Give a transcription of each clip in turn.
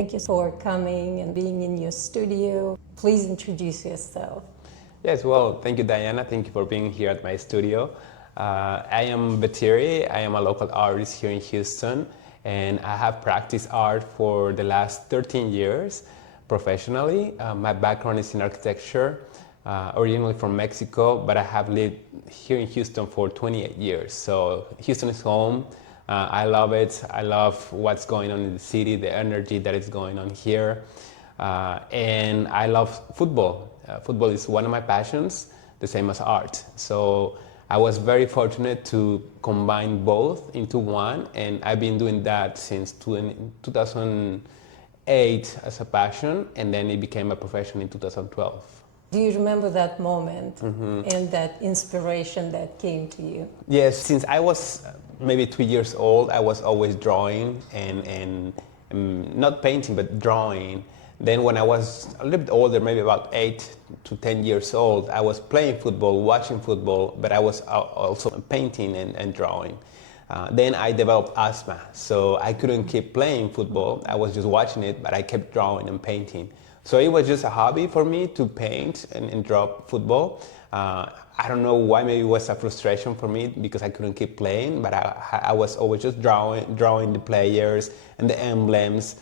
Thank you for coming and being in your studio. Please introduce yourself. Yes, well, thank you, Diana. Thank you for being here at my studio. I am Betirri. I am a local artist here in Houston, and I have practiced art for the last 13 years professionally. My background is in architecture, originally from Mexico, but I have lived here in Houston for 28 years. So Houston is home. I love it. I love what's going on in the city, the energy that is going on here. And I love football. Football is one of my passions, the same as art. So I was very fortunate to combine both into one, and I've been doing that since 2008 as a passion, and then it became a profession in 2012. Do you remember that moment and that inspiration that came to you? Yes, since I was maybe 2 years old, I was always drawing and not painting, but drawing. Then when I was a little bit older, maybe about 8 to 10 years old, I was playing football, watching football, but I was also painting and drawing. Then I developed asthma, so I couldn't keep playing football. I was just watching it, but I kept drawing and painting. So it was just a hobby for me to paint and draw football. I don't know why, maybe it was a frustration for me because I couldn't keep playing, but I was always just drawing the players and the emblems,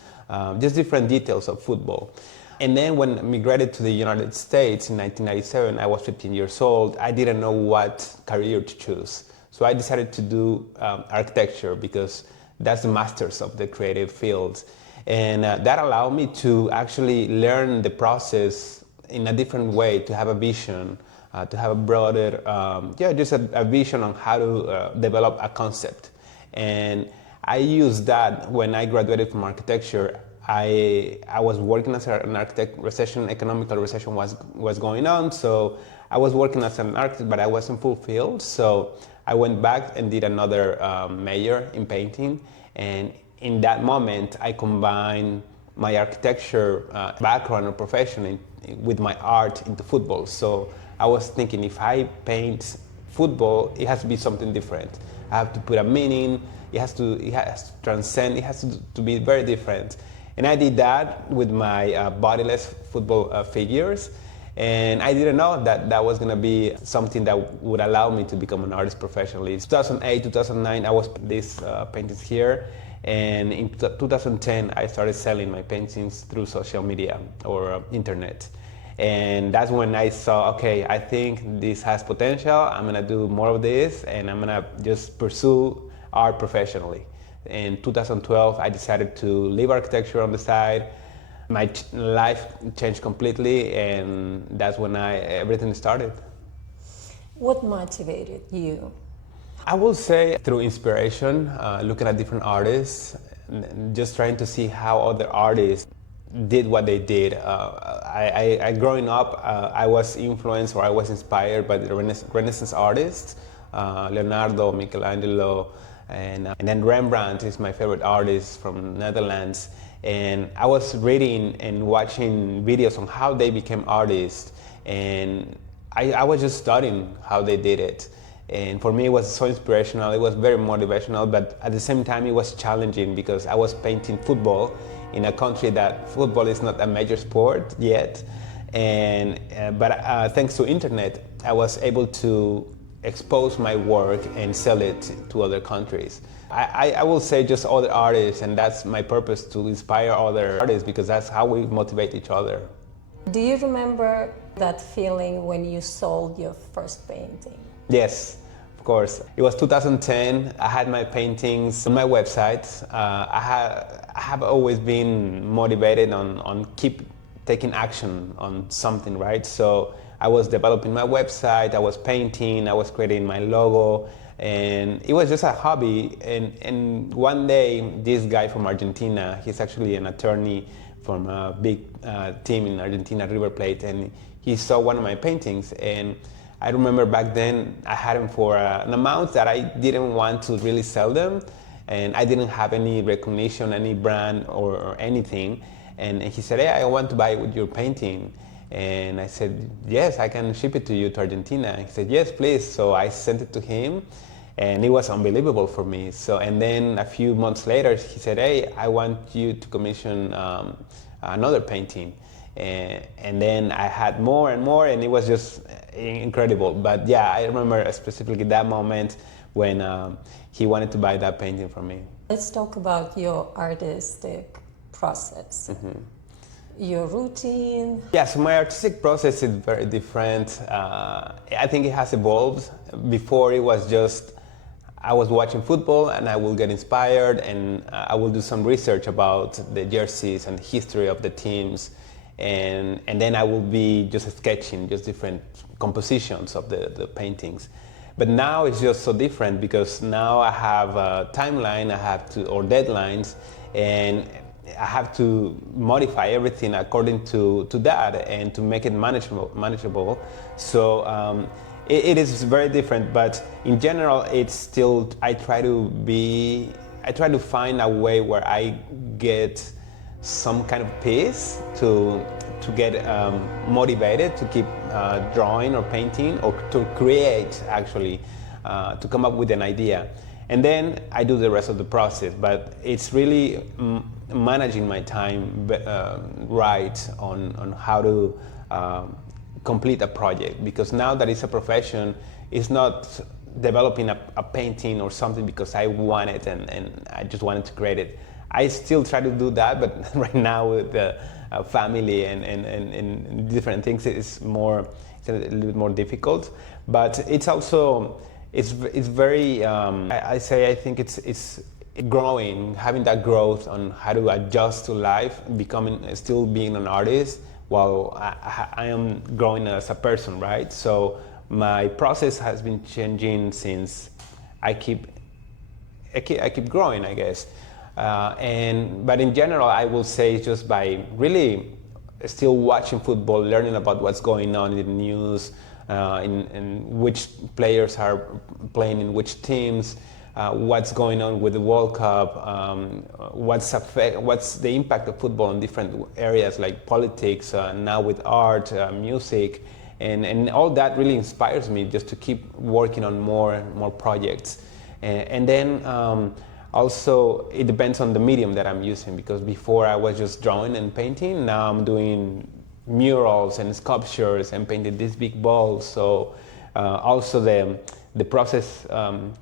just different details of football. And then when I migrated to the United States in 1997, I was 15 years old. I didn't know what career to choose. So I decided to do architecture because that's the masters of the creative fields. And that allowed me to actually learn the process in a different way, to have a vision, to have a broader, just a vision on how to develop a concept. And I used that when I graduated from architecture. I was working as an architect. Economical recession was going on, so I was working as an architect, but I wasn't fulfilled. So I went back and did another major in painting, and in that moment, I combined my architecture background or profession with my art into football. So I was thinking, if I paint football, it has to be something different. I have to put a meaning. It has to transcend. It has to be very different. And I did that with my bodiless football figures. And I didn't know that was going to be something that would allow me to become an artist professionally. In 2008, 2009, I was these paintings here. And in 2010, I started selling my paintings through social media or internet. And that's when I saw, okay, I think this has potential. I'm gonna do more of this, and I'm gonna just pursue art professionally. In 2012, I decided to leave architecture on the side. My life changed completely, and that's when everything started. What motivated you? I will say through inspiration, looking at different artists, just trying to see how other artists did what they did. Growing up, I was influenced or I was inspired by the Renaissance artists, Leonardo, Michelangelo, and then Rembrandt is my favorite artist from Netherlands. And I was reading and watching videos on how they became artists, and I was just studying how they did it. And for me, it was so inspirational. It was very motivational, but at the same time, it was challenging because I was painting football in a country that football is not a major sport yet. But thanks to internet, I was able to expose my work and sell it to other countries. I will say just other artists, and that's my purpose, to inspire other artists, because that's how we motivate each other. Do you remember that feeling when you sold your first painting? Yes, of course. It was 2010. I had my paintings on my website. I have always been motivated on keep taking action on something, right? So I was developing my website, I was painting, I was creating my logo, and it was just a hobby. And one day, this guy from Argentina, he's actually an attorney from a big team in Argentina, River Plate, and he saw one of my paintings. And I remember back then I had them for an amount that I didn't want to really sell them, and I didn't have any recognition, any brand or anything. And he said, hey, I want to buy your painting. And I said, yes, I can ship it to you to Argentina. And he said, yes, please. So I sent it to him, and it was unbelievable for me. So, and then a few months later, he said, "Hey, I want you to commission another painting." And then I had more and more, and it was just incredible. But yeah, I remember specifically that moment when he wanted to buy that painting from me. Let's talk about your artistic process. Your routine. Yeah, so my artistic process is very different. I think it has evolved. Before it was just, I was watching football and I will get inspired and I will do some research about the jerseys and the history of the teams. And then I will be just sketching just different compositions of the paintings. But now it's just so different because now I have a timeline, or deadlines, and I have to modify everything according to that and to make it manageable. So it is very different, but in general, it's still, I try to find a way where I get some kind of peace to get motivated to keep drawing or painting or to create, actually, to come up with an idea. And then I do the rest of the process, but it's really managing my time right on how to complete a project, because now that it's a profession, it's not developing a painting or something because I want it and I just wanted to create it. I still try to do that, but right now with the family and different things, it's a little bit more difficult. But it's also, it's very, I think it's growing, having that growth on how to adjust to life, still being an artist while I am growing as a person, right? So my process has been changing since I keep growing, I guess. But in general, I will say just by really still watching football, learning about what's going on in the news, in which players are playing in which teams, what's going on with the World Cup, what's the impact of football in different areas like politics, now with art, music, and all that really inspires me just to keep working on more projects. And then also, it depends on the medium that I'm using, because before I was just drawing and painting. Now I'm doing murals and sculptures and painting these big balls. So also the process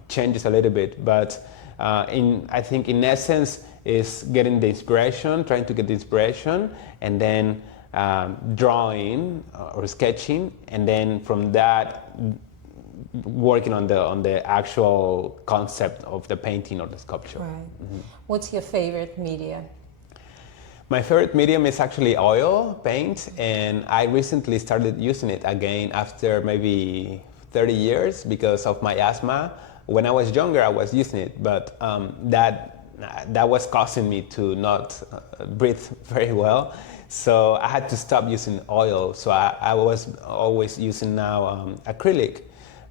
changes a little bit. But I think in essence is getting the inspiration, trying to get the inspiration, and then drawing or sketching, and then from that working on the actual concept of the painting or the sculpture. Right. What's your favorite media? My favorite medium is actually oil paint, and I recently started using it again after maybe 30 years because of my asthma. When I was younger, I was using it, but that was causing me to not breathe very well. So I had to stop using oil. So I was always using now acrylic.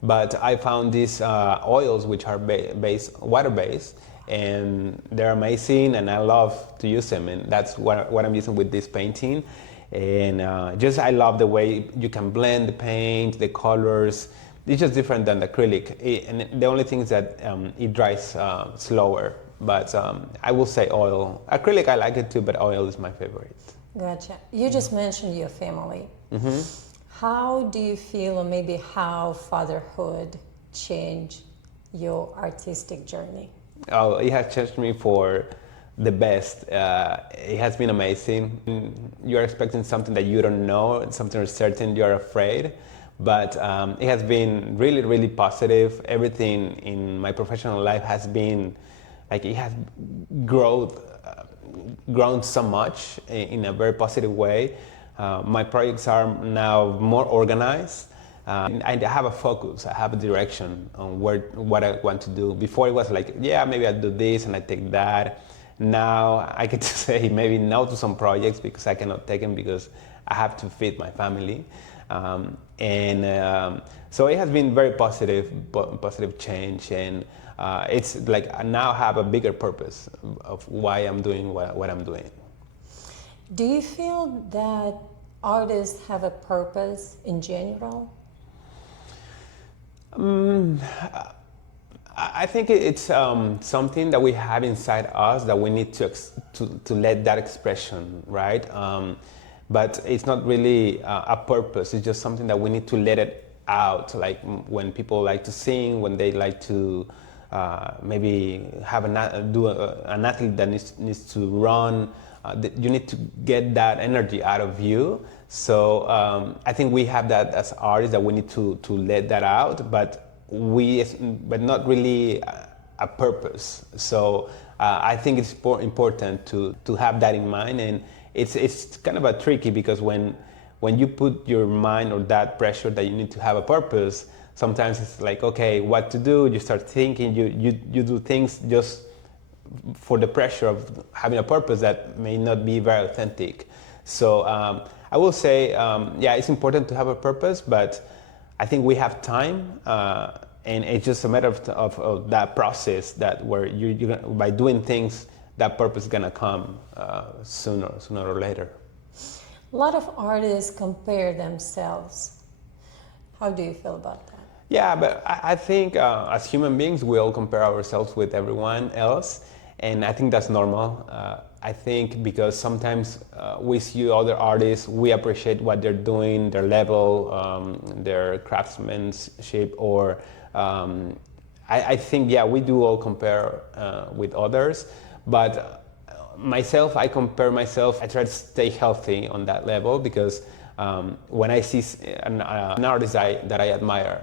But I found these oils which are water-based, and they're amazing, and I love to use them, and that's what I'm using with this painting. And I love the way you can blend the paint, the colors. It's just different than the acrylic, and the only thing is that it dries slower. But I will say oil. Acrylic, I like it too, but oil is my favorite. Gotcha. You just mentioned your family. How do you feel, or maybe how fatherhood changed your artistic journey? Oh, it has changed me for the best. It has been amazing. You're expecting something that you don't know, something certain, you're afraid. But it has been really, really positive. Everything in my professional life has been, it has grown so much in a very positive way. My projects are now more organized. I have a focus, I have a direction on what I want to do. Before it was maybe I do this and I take that. Now I get to say maybe no to some projects because I cannot take them because I have to feed my family. So it has been very positive change, and it's I now have a bigger purpose of why I'm doing what I'm doing. Do you feel that artists have a purpose in general? I think it's something that we have inside us that we need to let that expression, right? But it's not really a purpose. It's just something that we need to let it out. Like when people like to sing, when they like to maybe have an athlete that needs to run. You need to get that energy out of you. So I think we have that as artists that we need to let that out, but not really a purpose. So I think it's important to have that in mind, and it's kind of a tricky because when you put your mind or that pressure that you need to have a purpose, sometimes it's like, okay, what to do? You start thinking, you do things just for the pressure of having a purpose that may not be very authentic. So I will say, yeah, it's important to have a purpose, but I think we have time, and it's just a matter of that process that where you by doing things, that purpose is gonna come sooner or later. A lot of artists compare themselves. How do you feel about that? Yeah, but I think as human beings, we all compare ourselves with everyone else, and I think that's normal. I think because sometimes we see other artists, we appreciate what they're doing, their level, their craftsmanship, or I think, yeah, we do all compare with others, but myself, I compare myself, I try to stay healthy on that level because when I see an artist that I admire,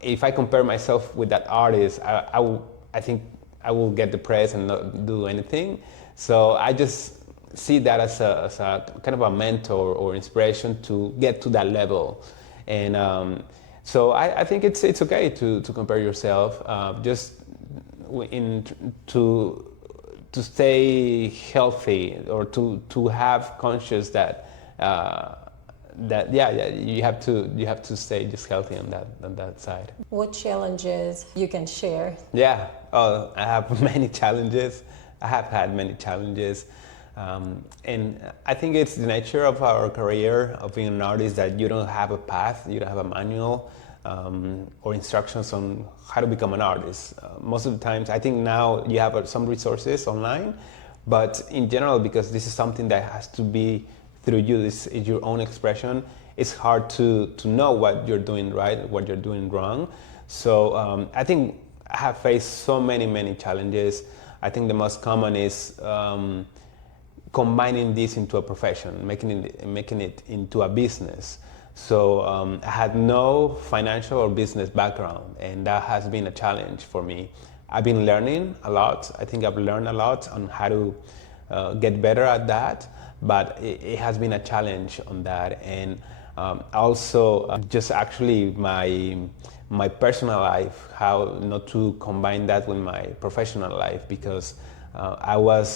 if I compare myself with that artist, I think I will get depressed and not do anything. So I just see that as a kind of a mentor or inspiration to get to that level. And so I think it's okay to compare yourself, just to stay healthy or to have conscious that you have to stay just healthy on that side. What challenges you can share? Yeah, I have many challenges. I have had many challenges, and I think it's the nature of our career of being an artist that you don't have a path, you don't have a manual or instructions on how to become an artist. Most of the times, I think now you have some resources online, but in general, because this is something that has to be through you, this is your own expression, it's hard to know what you're doing right, what you're doing wrong. So I think I have faced so many challenges. I think the most common is combining this into a profession, making it into a business. So I had no financial or business background, and that has been a challenge for me. I've been learning a lot. I think I've learned a lot on how to get better at that, but it has been a challenge on that. And also just actually my personal life, how not to combine that with my professional life, because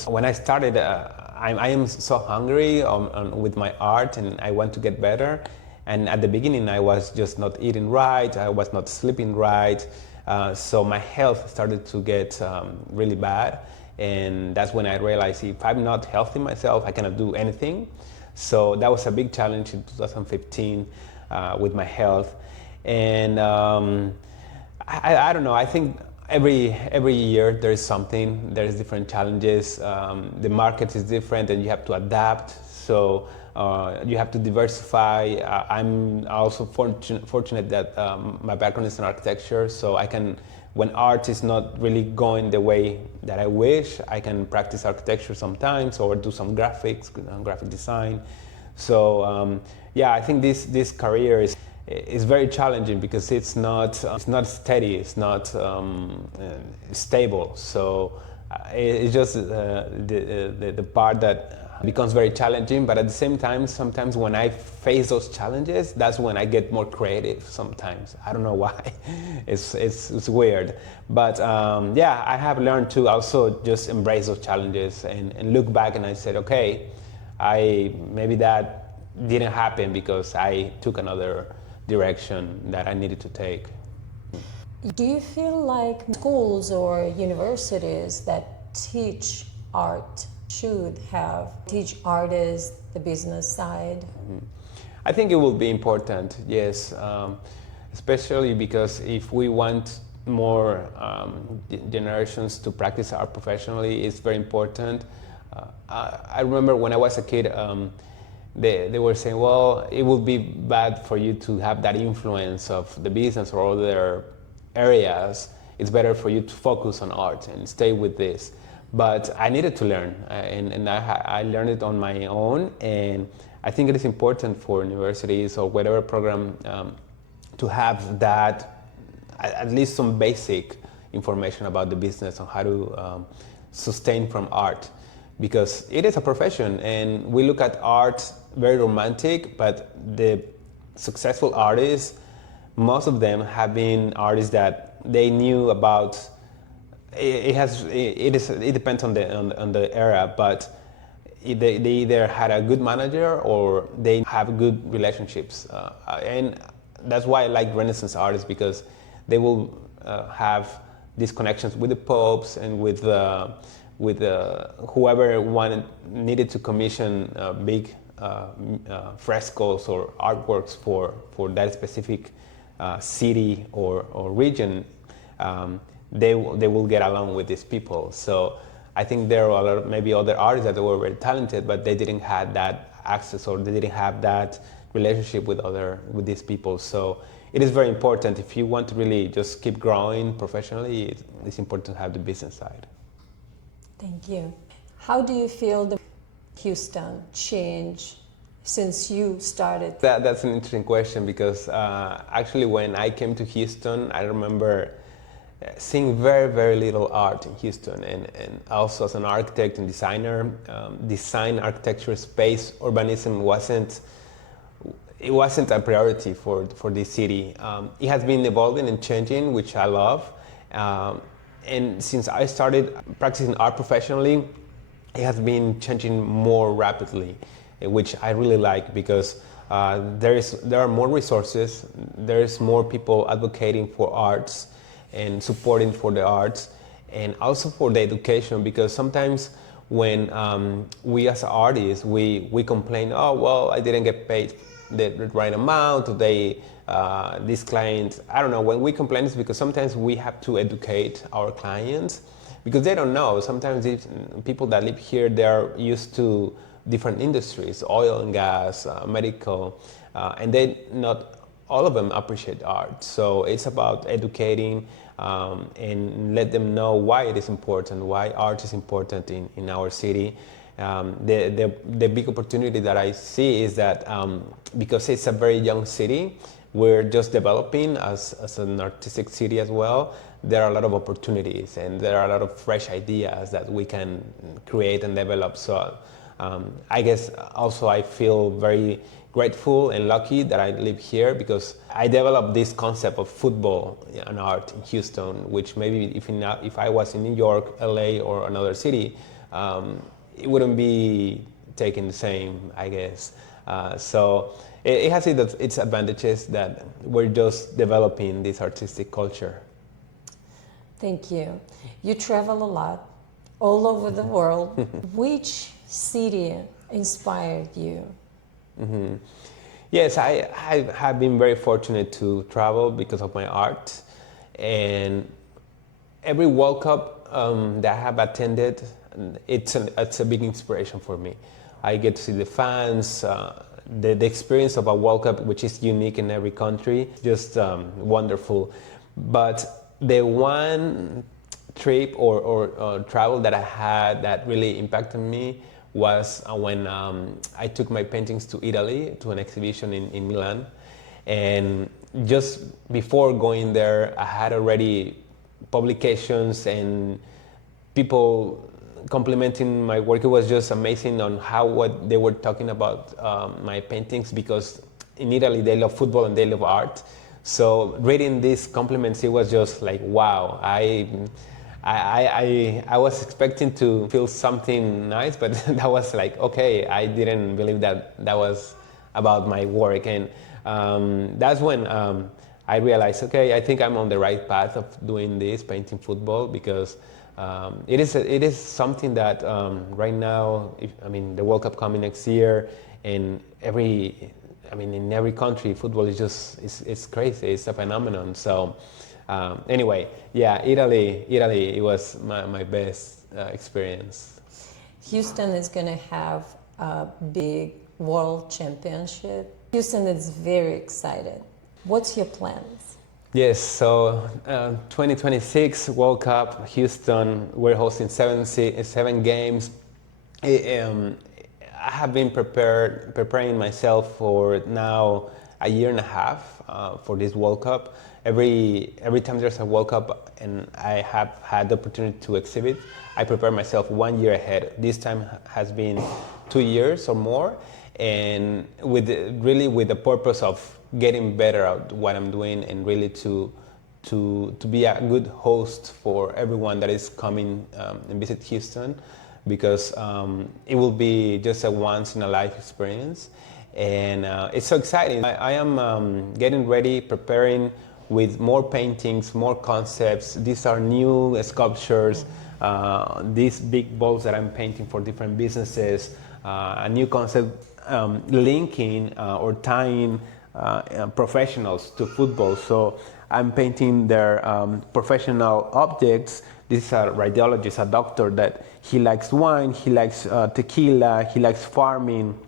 when I started, I am so hungry with my art, and I want to get better. And at the beginning, I was just not eating right, I was not sleeping right, so my health started to get really bad. And that's when I realized if I'm not healthy myself, I cannot do anything. So that was a big challenge in 2015 with my health. And I don't know, I think every year there is something, there's different challenges. The market is different and you have to adapt. So you have to diversify. I'm also fortunate that my background is in architecture, so I can, when art is not really going the way that I wish, I can practice architecture sometimes or do some graphic design. So yeah, I think this career is very challenging because it's not steady, it's not stable. So it's just the part that becomes very challenging, but at the same time, sometimes when I face those challenges, that's when I get more creative sometimes. I don't know why. It's weird. But yeah, I have learned to also just embrace those challenges and look back, and I said, okay, maybe that didn't happen because I took another direction that I needed to take. Do you feel like schools or universities that teach art should teach artists the business side? I think it will be important, yes, especially because if we want more generations to practice art professionally is very important. I remember when I was a kid, they were saying, well, it would be bad for you to have that influence of the business or other areas. It's better for you to focus on art and stay with this. But I needed to learn, and I learned it on my own. And I think it is important for universities or whatever program to have that, at least some basic information about the business on how to sustain from art, because it is a profession, and we look at art very romantic, but the successful artists, most of them have been artists that they knew about. It depends on the era, but they either had a good manager or they have good relationships, and that's why I like Renaissance artists, because they will have these connections with the popes and with whoever needed to commission big frescoes or artworks for that specific city or region. They will get along with these people. So I think there are maybe other artists that were very talented, but they didn't have that access, or they didn't have that relationship with these people. So it is very important, if you want to really just keep growing professionally, it's important to have the business side. Thank you. How do you feel the Houston change since you started? That's an interesting question, because actually when I came to Houston, I remember seeing very, very little art in Houston, and also as an architect and designer, design, architecture, space, urbanism wasn't a priority for this city. It has been evolving and changing, which I love. And since I started practicing art professionally, it has been changing more rapidly, which I really like, because there are more resources, there is more people advocating for arts and supporting for the arts, and also for the education, because sometimes when we as artists, we complain, oh, well, I didn't get paid the right amount, or this client, I don't know, when we complain, it's because sometimes we have to educate our clients, because they don't know. Sometimes people that live here, they're used to different industries, oil and gas, medical, and not all of them appreciate art. So it's about educating and let them know why it is important, why art is important in our city. The big opportunity that I see is that because it's a very young city, we're just developing as an artistic city as well. There are a lot of opportunities, and there are a lot of fresh ideas that we can create and develop. So I guess also I feel very grateful and lucky that I live here, because I developed this concept of football and art in Houston, which maybe if I was in New York, LA, or another city, it wouldn't be taken the same, I guess. So it has its advantages that we're just developing this artistic culture. Thank you. You travel a lot, all over the world. Which city inspired you? Mm-hmm. Yes, I have been very fortunate to travel because of my art, and every World Cup that I have attended, it's a big inspiration for me. I get to see the fans, the experience of a World Cup, which is unique in every country, just wonderful. But the one trip or travel that I had that really impacted me was when I took my paintings to Italy, to an exhibition in Milan. And just before going there, I had already publications and people complimenting my work. It was just amazing on what they were talking about my paintings, because in Italy they love football and they love art. So reading these compliments, it was just like, wow. I was expecting to feel something nice, but that was like, okay, I didn't believe that was about my work. And that's when I realized, okay, I think I'm on the right path of doing this, painting football, because it is something that right now, the World Cup coming next year, and in every country, football is it's crazy. It's a phenomenon. So Anyway, yeah, Italy, it was my best experience. Houston is going to have a big world championship. Houston is very excited. What's your plans? Yes, so 2026 World Cup, Houston, we're hosting seven games. I have been preparing myself for now a year and a half for this World Cup. Every time there's a World Cup and I have had the opportunity to exhibit, I prepare myself 1 year ahead. This time has been 2 years or more, and really with the purpose of getting better at what I'm doing and really to be a good host for everyone that is coming and visit Houston, because it will be just a once in a life experience, and it's so exciting. I am getting ready, preparing with more paintings, more concepts. These are new sculptures, these big balls that I'm painting for different businesses, a new concept linking or tying professionals to football. So I'm painting their professional objects. This is a radiologist, a doctor that he likes wine, he likes tequila, he likes farming,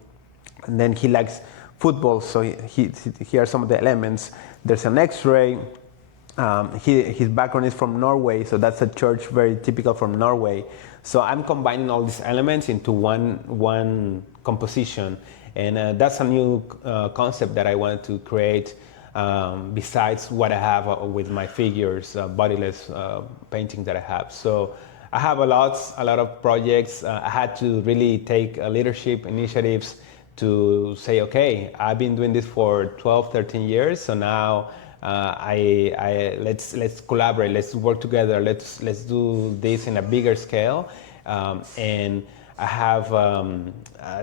and then he likes football. So here are some of the elements. There's an X-ray. His background is from Norway, so that's a church very typical from Norway. So I'm combining all these elements into one composition, and that's a new concept that I wanted to create. Besides what I have with my figures, bodiless painting that I have. So I have a lot of projects. I had to really take leadership initiatives to say, okay, I've been doing this for 12, 13 years, so now let's collaborate, let's work together, let's do this in a bigger scale. And I have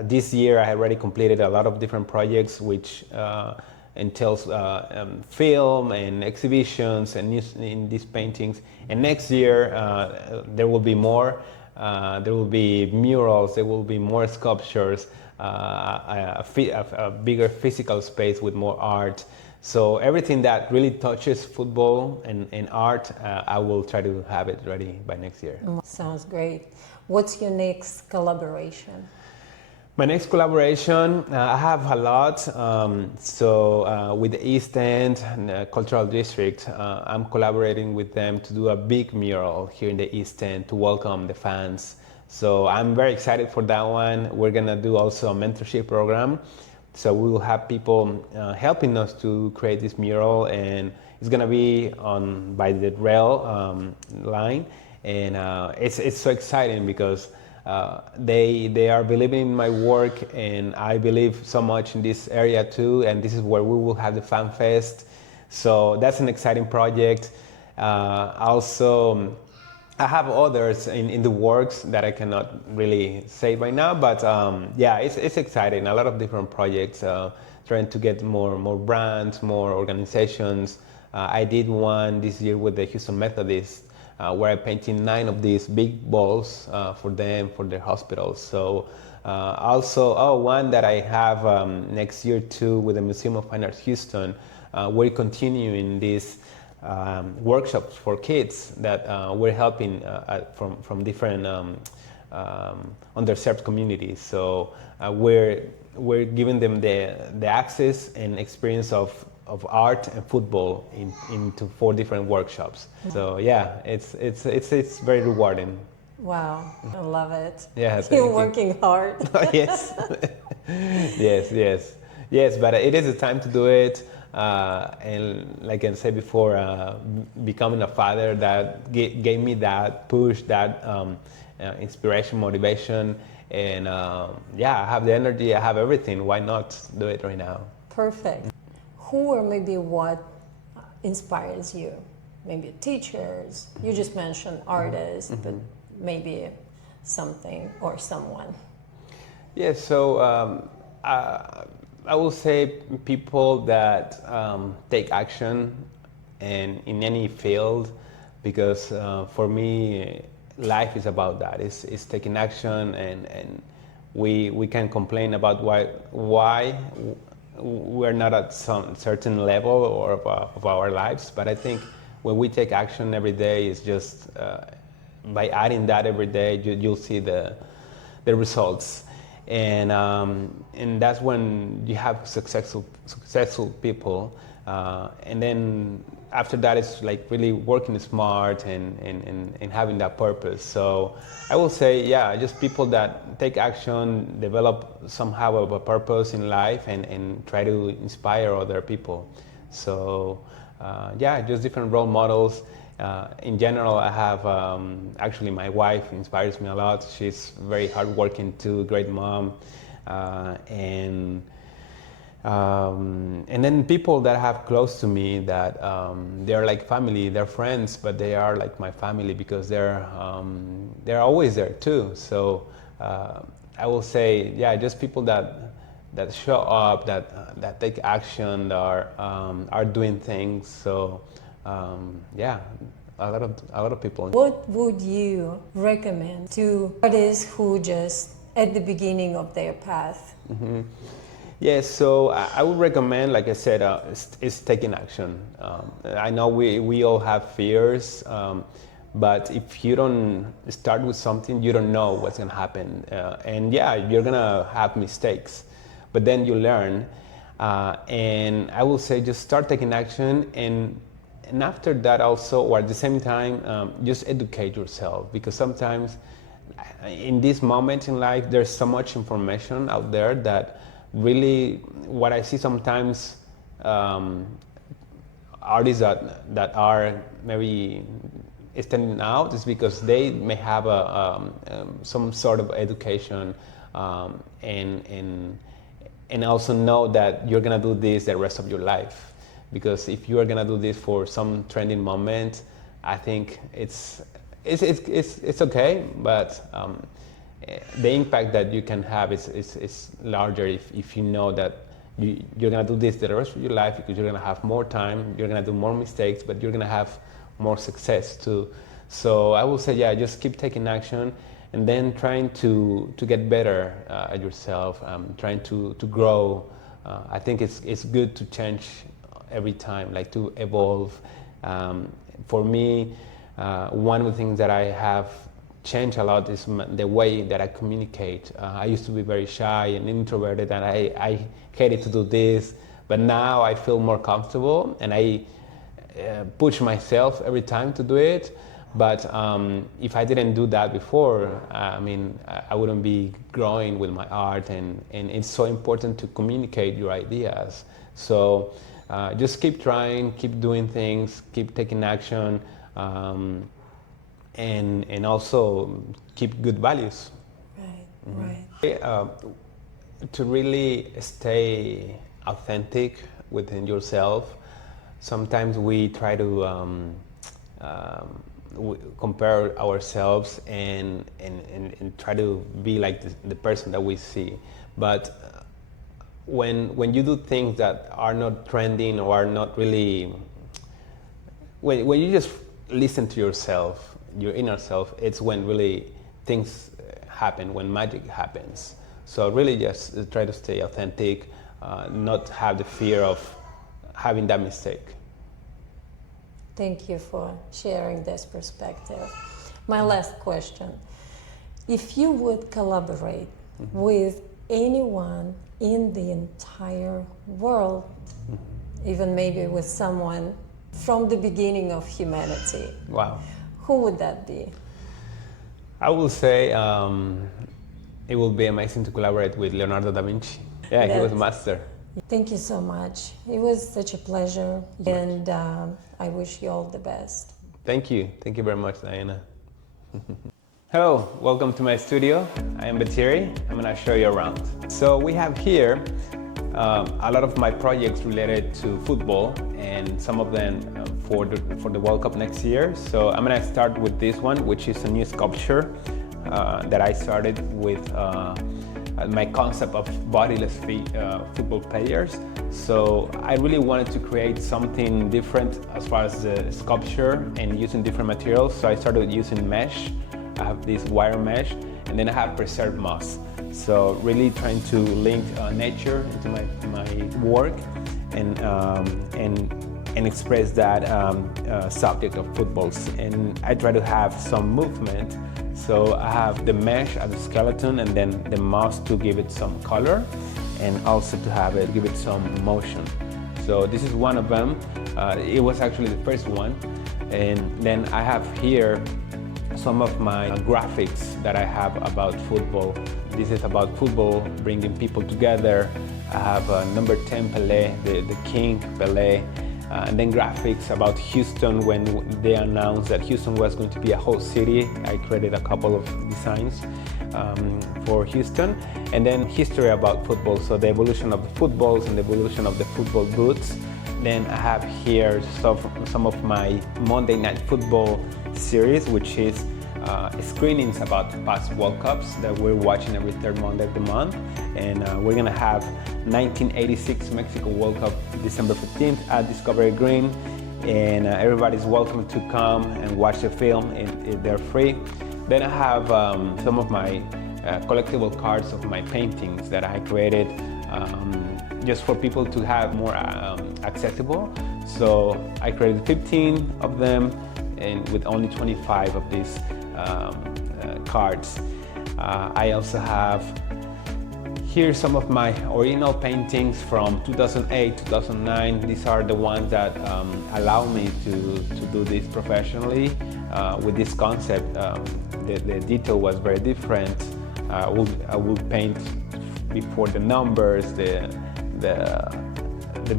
this year I already completed a lot of different projects, which entails film and exhibitions and in these paintings. And next year there will be more. There will be murals. There will be more sculptures. A bigger physical space with more art. So everything that really touches football and art, I will try to have it ready by next year. Sounds great. What's your next collaboration? My next collaboration, I have a lot. With the East End Cultural District, I'm collaborating with them to do a big mural here in the East End to welcome the fans. So I'm very excited for that one. We're gonna do also a mentorship program. So we will have people helping us to create this mural, and it's gonna be by the rail line. And it's so exciting because they are believing in my work, and I believe so much in this area too, and this is where we will have the Fan Fest. So that's an exciting project. Also, I have others in the works that I cannot really say right now, but yeah, it's exciting. A lot of different projects, trying to get more brands, more organizations. I did one this year with the Houston Methodist, where I painted 9 of these big balls for them, for their hospitals. So also, one that I have next year too with the Museum of Fine Arts Houston, we're continuing this workshops for kids that we're helping from different underserved communities. So we're giving them the access and experience of art and football into 4 different workshops. So yeah, it's very rewarding. Wow, I love it. Yeah, You're working hard. Yes, yes. But it is a time to do it. And like I said before, becoming a father, that gave me that push, that inspiration, motivation, and yeah, I have the energy, I have everything. Why not do it right now? Perfect. Who or maybe what inspires you? Maybe teachers. You just mentioned artists, but maybe something or someone. Yeah. So I will say people that take action and in any field, because for me, life is about that. It's taking action, and we can complain about why we're not at some certain level or of our lives, but I think when we take action every day, it's just by adding that every day, you'll see the results, and that's when you have successful people, and then after that, it's like really working smart and having that purpose. So I will say, yeah, just people that take action, develop somehow of a purpose in life, and try to inspire other people. So yeah, just different role models. In general, I have actually my wife inspires me a lot. She's very hardworking too, great mom, and then people that I have close to me that they're like family, they're friends, but they are like my family because they're always there too. So I will say, yeah, just people that show up, that take action, that are doing things. So yeah, a lot of people. What would you recommend to artists who just at the beginning of their path? Mm-hmm. Yeah, so I would recommend, like I said, is taking action. I know we all have fears, but if you don't start with something, you don't know what's gonna happen. And yeah, you're gonna have mistakes, but then you learn. And I will say just start taking action, and after that also, or at the same time, just educate yourself, because sometimes in this moment in life, there's so much information out there that really, what I see sometimes, artists that are maybe standing out is because they may have some sort of education, and also know that you're gonna do this the rest of your life. Because if you are gonna do this for some trending moment, I think it's okay, but the impact that you can have is larger if you know that you're gonna do this the rest of your life, because you're gonna have more time, you're gonna do more mistakes, but you're gonna have more success too. So I will say, yeah, just keep taking action, and then trying to get better at yourself, trying to grow. I think it's good to change every time, like to evolve. For me, one of the things that I have changed a lot is the way that I communicate. I used to be very shy and introverted, and I hated to do this, but now I feel more comfortable, and I push myself every time to do it. But if I didn't do that before, I mean, I wouldn't be growing with my art, and it's so important to communicate your ideas. So just keep trying, keep doing things, keep taking action, and also keep good values. Right, right. To really stay authentic within yourself, sometimes we try to compare ourselves and try to be like the person that we see. But when you do things that are not trending or are not really, when you just listen to yourself, your inner self, it's when really things happen, when magic happens. So really just try to stay authentic, not have the fear of having that mistake. Thank you for sharing this perspective. My last question. If you would collaborate with anyone in the entire world, even maybe with someone from the beginning of humanity, Wow. who would that be? I will say it will be amazing to collaborate with Leonardo da Vinci. Yeah, he was a master. Thank you so much. It was such a pleasure, and I wish you all the best. Thank you. Thank you very much, Diana. Hello, welcome to my studio. I am Betirri. I'm gonna show you around. So we have here a lot of my projects related to football, and some of them for the World Cup next year. So I'm gonna start with this one, which is a new sculpture that I started with my concept of bodiless football players. So I really wanted to create something different as far as the sculpture and using different materials. So I started using mesh. I have this wire mesh, and then I have preserved moss. So really trying to link nature into my work, and and express that subject of footballs. And I try to have some movement. So I have the mesh as a skeleton, and then the moss to give it some color, and also to have it give it some motion. So this is one of them. It was actually the first one. And then I have here some of my graphics that I have about football. This is about football, bringing people together. I have number 10 Pelé, the King Pelé, and then graphics about Houston. When they announced that Houston was going to be a host city, I created a couple of designs for Houston. And then history about football, so the evolution of the footballs and the evolution of the football boots. Then I have here some of my Monday Night Football series, which is screenings about past World Cups that we're watching every third Monday of the month. And we're gonna have 1986 Mexico World Cup, December 15th at Discovery Green. And everybody's welcome to come and watch the film, and they're free. Then I have some of my collectible cards of my paintings that I created just for people to have more accessible. So I created 15 of them, and with only 25 of these cards. I also have here some of my original paintings from 2008, 2009. These are the ones that allow me to do this professionally. With this concept, the detail was very different. I would paint before the numbers, the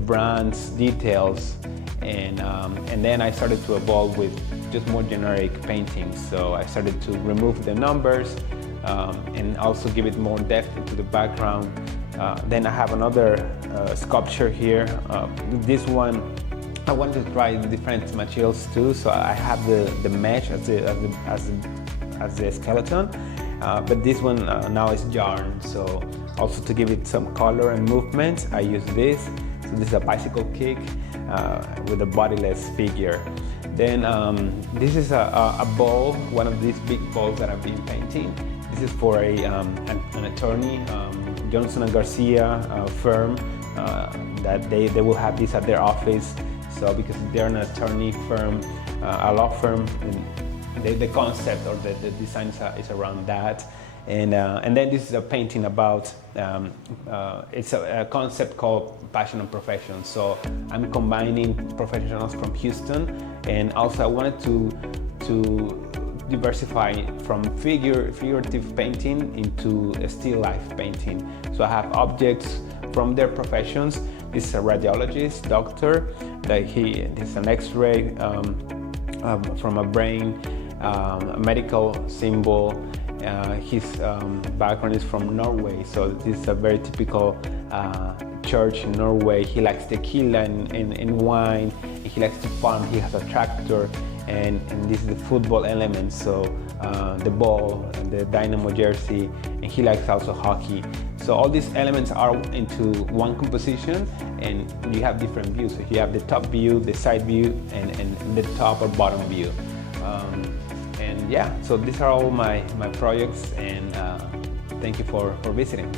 brands, details, and then I started to evolve with just more generic paintings. So I started to remove the numbers and also give it more depth into the background. Then I have another sculpture here. This one, I wanted to try different materials too. So I have the mesh as the skeleton, but this one now is yarn. So also to give it some color and movement, I use this. So this is a bicycle kick with a bodiless figure. Then this is a ball, one of these big balls that I've been painting. This is for an attorney, Johnson & Garcia firm, that they will have this at their office. So because they're an attorney firm, a law firm, and the concept or the design is around that. And then this is a painting about, it's a concept called Passion and Profession. So I'm combining professionals from Houston, and also I wanted to diversify from figurative painting into a still life painting. So I have objects from their professions. This is a radiologist, doctor, this is an X-ray from a brain, a medical symbol. His background is from Norway, so this is a very typical church in Norway. He likes tequila and wine, and he likes to farm. He has a tractor, and this is the football element, so the ball, the Dynamo jersey, and he likes also hockey. So all these elements are into one composition, and you have different views. So you have the top view, the side view, and the top or bottom view. And yeah, so these are all my projects, and thank you for visiting.